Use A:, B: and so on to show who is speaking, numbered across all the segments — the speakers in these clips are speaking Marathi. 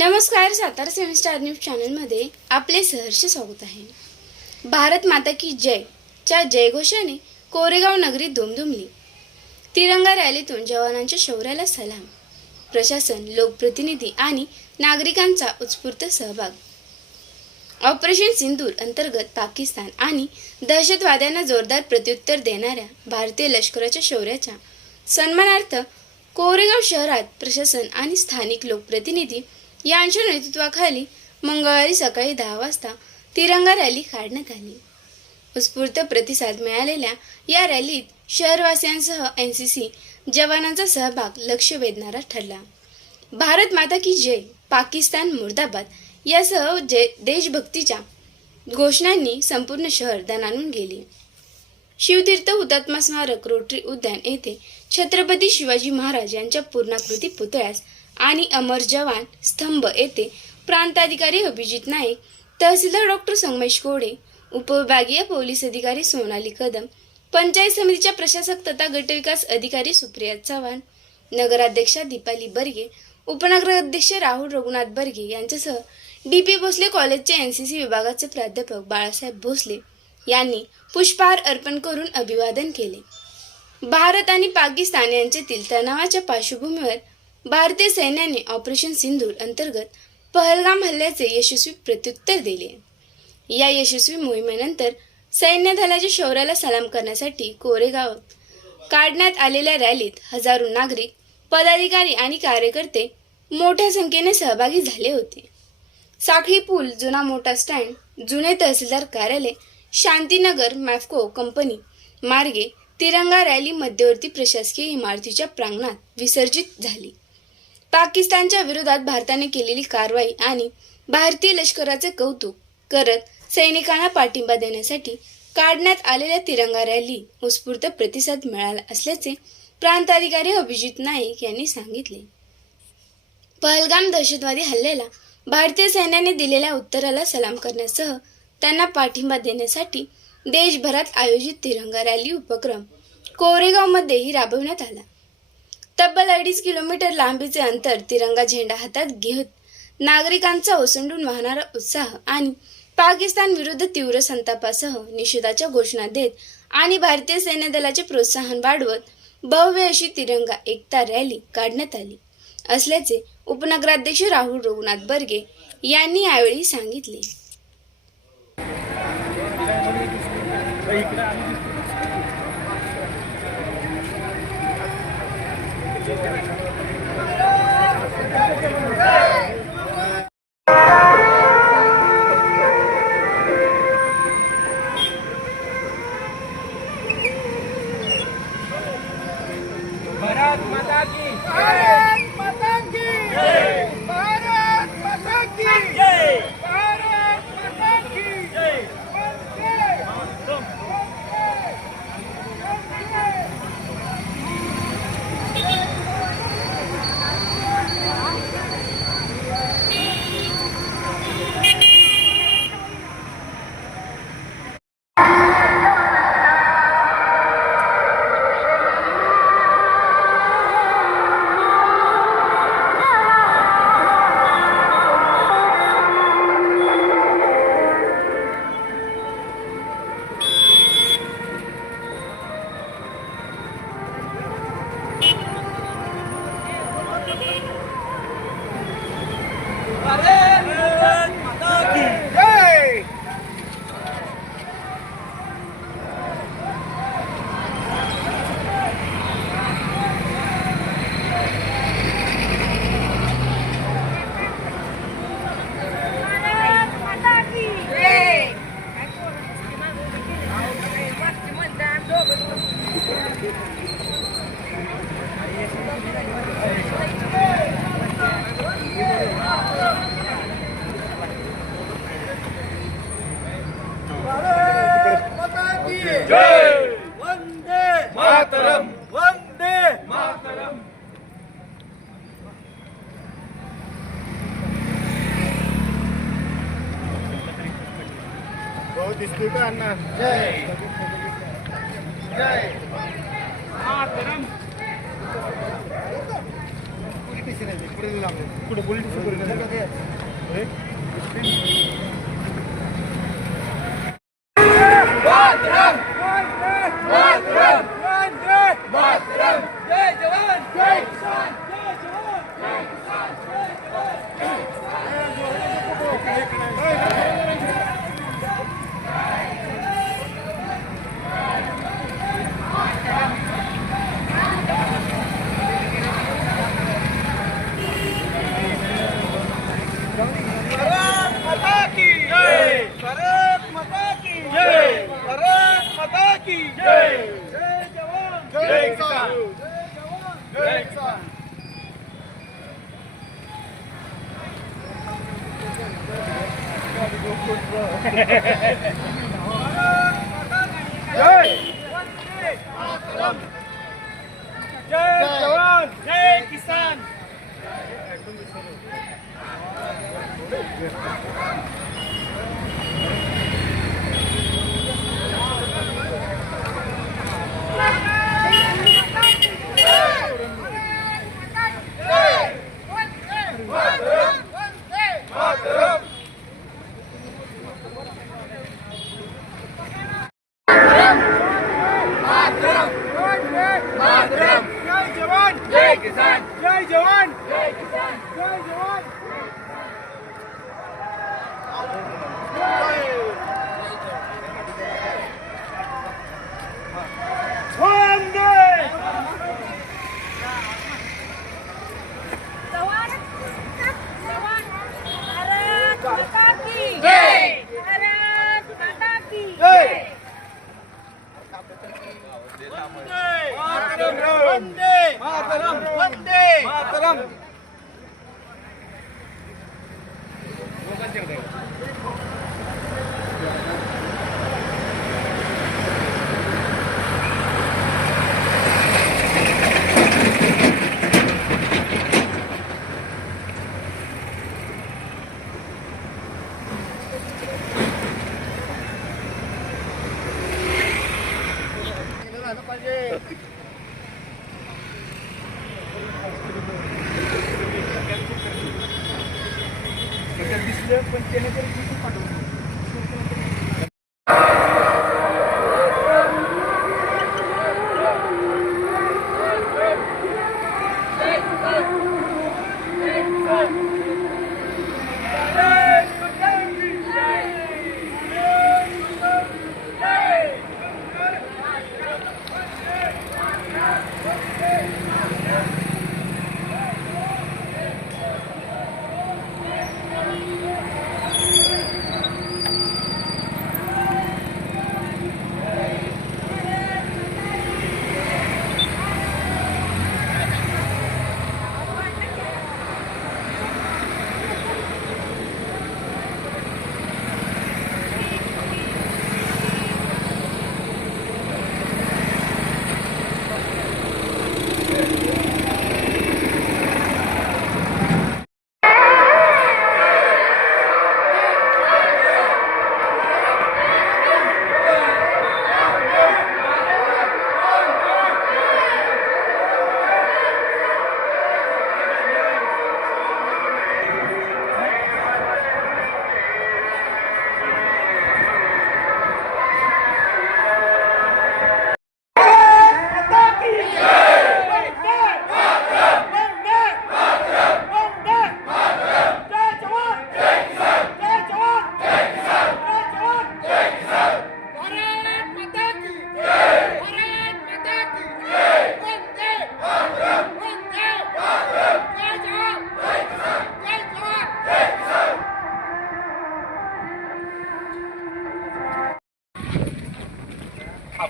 A: नमस्कार सातारा सेवन स्टार न्यूज चॅनलमध्ये आपले सहर्ष स्वागत आहे. भारत माता की जय च्या जयघोषाने कोरेगाव नगरी दुमदुमली. तिरंगा रॅलीतून जवानांच्या शौर्याला सलाम. प्रशासन लोकप्रतिनिधी आणि नागरिकांचा उत्स्फूर्त सहभाग. ऑपरेशन सिंदूर अंतर्गत पाकिस्तान आणि दहशतवाद्यांना जोरदार प्रत्युत्तर देणाऱ्या भारतीय लष्कराच्या शौर्याच्या सन्मानार्थ कोरेगाव शहरात प्रशासन आणि स्थानिक लोकप्रतिनिधी यांच्या नेतृत्वाखाली मंगळवारी सकाळी दहा वाजता तिरंगा रॅली काढण्यात आली. उत्स्फूर्त प्रतिसाद मिळालेल्या या रॅलीत शहरवासियांसह एन सी सी जवानांचा सहभाग लक्ष वेधणारा ठरला. भारत माता की जय पाकिस्तान मुर्दाबाद यासह जय देशभक्तीच्या घोषणांनी संपूर्ण शहर दणानून गेले. शिवतीर्थ हुतात्मा स्मारक रोटरी उद्यान येथे छत्रपती शिवाजी महाराज यांच्या पूर्णाकृती पुतळ्यास आणि अमर जवान स्तंभ येथे प्रांताधिकारी अभिजित नाईक तहसीलदार डॉक्टर संगमेश कोडे उपविभागीय पोलीस अधिकारी सोनाली कदम पंचायत समितीच्या प्रशासक तथा गटविकास अधिकारी सुप्रिया चव्हाण नगराध्यक्षा दीपाली बर्गे उपनगराध्यक्ष राहुल रघुनाथ बर्गे यांच्यासह डी पी भोसले कॉलेजचे एन सी सी विभागाचे प्राध्यापक बाळासाहेब भोसले यांनी पुष्पहार अर्पण करून अभिवादन केले. भारत आणि पाकिस्तान यांच्यातील तणावाच्या पार्श्वभूमीवर भारतीय सैन्याने ऑपरेशन सिंधूर अंतर्गत पहलगाम हल्ल्याचे यशस्वी प्रत्युत्तर दिले. या यशस्वी मोहिमेनंतर सैन्य दलाच्या शौर्याला सलाम करण्यासाठी कोरेगावात काढण्यात आलेल्या रॅलीत हजारो नागरिक पदाधिकारी आणि कार्यकर्ते मोठ्या संख्येने सहभागी झाले होते. साखळी पूल जुना मोठा स्टँड जुने तहसीलदार कार्यालय शांतीनगर मॅफको कंपनी मार्गे तिरंगा रॅली मध्यवर्ती प्रशासकीय इमारतीच्या प्रांगणात विसर्जित झाली. पाकिस्तानच्या विरोधात भारताने केलेली कारवाई आणि भारतीय लष्कराचे कौतुक करत सैनिकांना पाठिंबा देण्यासाठी काढण्यात आलेल्या तिरंगा रॅली उत्स्फूर्त प्रतिसाद मिळाला असल्याचे प्रांताधिकारी अभिजित नाईक यांनी सांगितले. पहलगाम दहशतवादी हल्ल्याला भारतीय सैन्याने दिलेल्या उत्तराला सलाम करण्यासह त्यांना पाठिंबा देण्यासाठी देशभरात आयोजित तिरंगा रॅली उपक्रम कोरेगावमध्येही राबवण्यात आला. तब्बल अडीच किलोमीटर लांबीचे अंतर तिरंगा झेंडा हातात घेत नागरिकांचा ओसंडून वाहणारा उत्साह आणि पाकिस्तान विरुद्ध तीव्र संतापासह निषेधाच्या घोषणा देत आणि भारतीय सैन्य दलाचे प्रोत्साहन वाढवत भव्य अशी तिरंगा एकता रॅली काढण्यात आली. असल्याचे उपनगराध्यक्ष राहुल रघुनाथ बर्गे यांनी यावेळी सांगितले.
B: भारत माता की
C: Bharat Matram! Matram! Matram! Matram!
B: जय जय जवान जय किसान
C: tiene que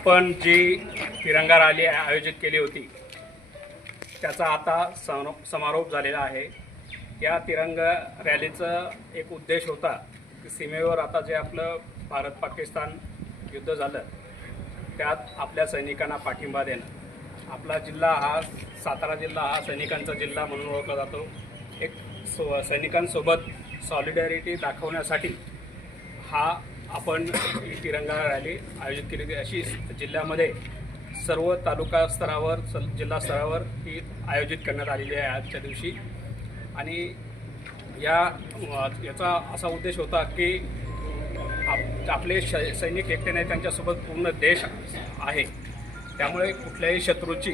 D: आपण जी तिरंगा रॅली आयोजित केली होती त्याचा आता सम समारोप झालेला आहे. या तिरंगा रॅलीचा एक उद्देश होता की सीमेवर आता जे आपलं भारत पाकिस्तान युद्ध झालं त्यात आपल्या सैनिकांना पाठिंबा देणं. आपला जिल्हा हा सातारा जिल्हा हा सैनिकांचा जिल्हा म्हणून ओळखला जातो. एक सो सैनिकांसोबत सॉलिडॅरिटी दाखवण्यासाठी हा आपण ही तिरंगा रॅली आयोजित केली होती. अशी जिल्ह्यामध्ये सर्व तालुका स्तरावर स जिल्हा स्तरावर ही आयोजित करण्यात आलेली आहे आजच्या दिवशी. आणि या याचा असा उद्देश होता की आप आपले श सैनिक एकटे नाही त्यांच्यासोबत पूर्ण देश आहे. त्यामुळे कुठल्याही शत्रूची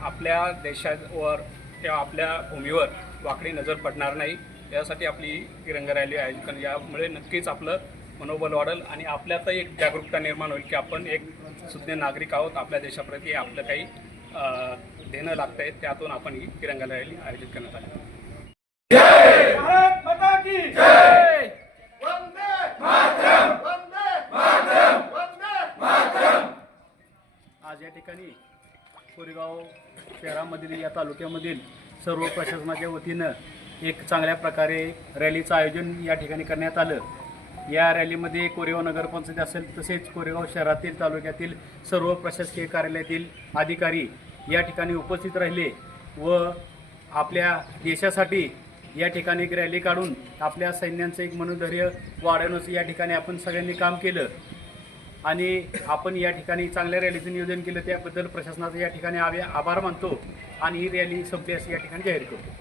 D: आपल्या देशावर किंवा आपल्या भूमीवर वाकडी नजर पडणार नाही. यासाठी आपली तिरंगा रॅली आहे कारण यामुळे नक्कीच आपलं मनोबल वाढेल आणि आपल्यातही एक जागरूकता निर्माण होईल की आपण एक सुज्ञ नागरिक आहोत आपल्या देशाप्रती आपलं काही देणं लागतं आहे त्यातून आपण ही तिरंगा रॅली आयोजित करण्यात आली. आज या ठिकाणी कोरेगाव शहरामधील या तालुक्यामधील सर्व प्रशासनाच्या वतीनं एक चांगल्या प्रकारे रॅलीचं आयोजन या ठिकाणी करण्यात आलं. या रॅलीमध्ये कोरेगाव नगरपंचायत असेल तसेच कोरेगाव शहरातील तालुक्यातील सर्व प्रशासकीय कार्यालयातील अधिकारी या ठिकाणी उपस्थित राहिले व आपल्या देशासाठी या ठिकाणी एक रॅली काढून आपल्या सैन्यांचं एक मनोधैर्य वाढवण्याचं या ठिकाणी आपण सगळ्यांनी काम केलं. आणि आपण या ठिकाणी चांगल्या रॅलीचं नियोजन केलं त्याबद्दल प्रशासनाचं या ठिकाणी आभार मानतो आणि ही रॅली संपली असं या ठिकाणी जाहीर करतो.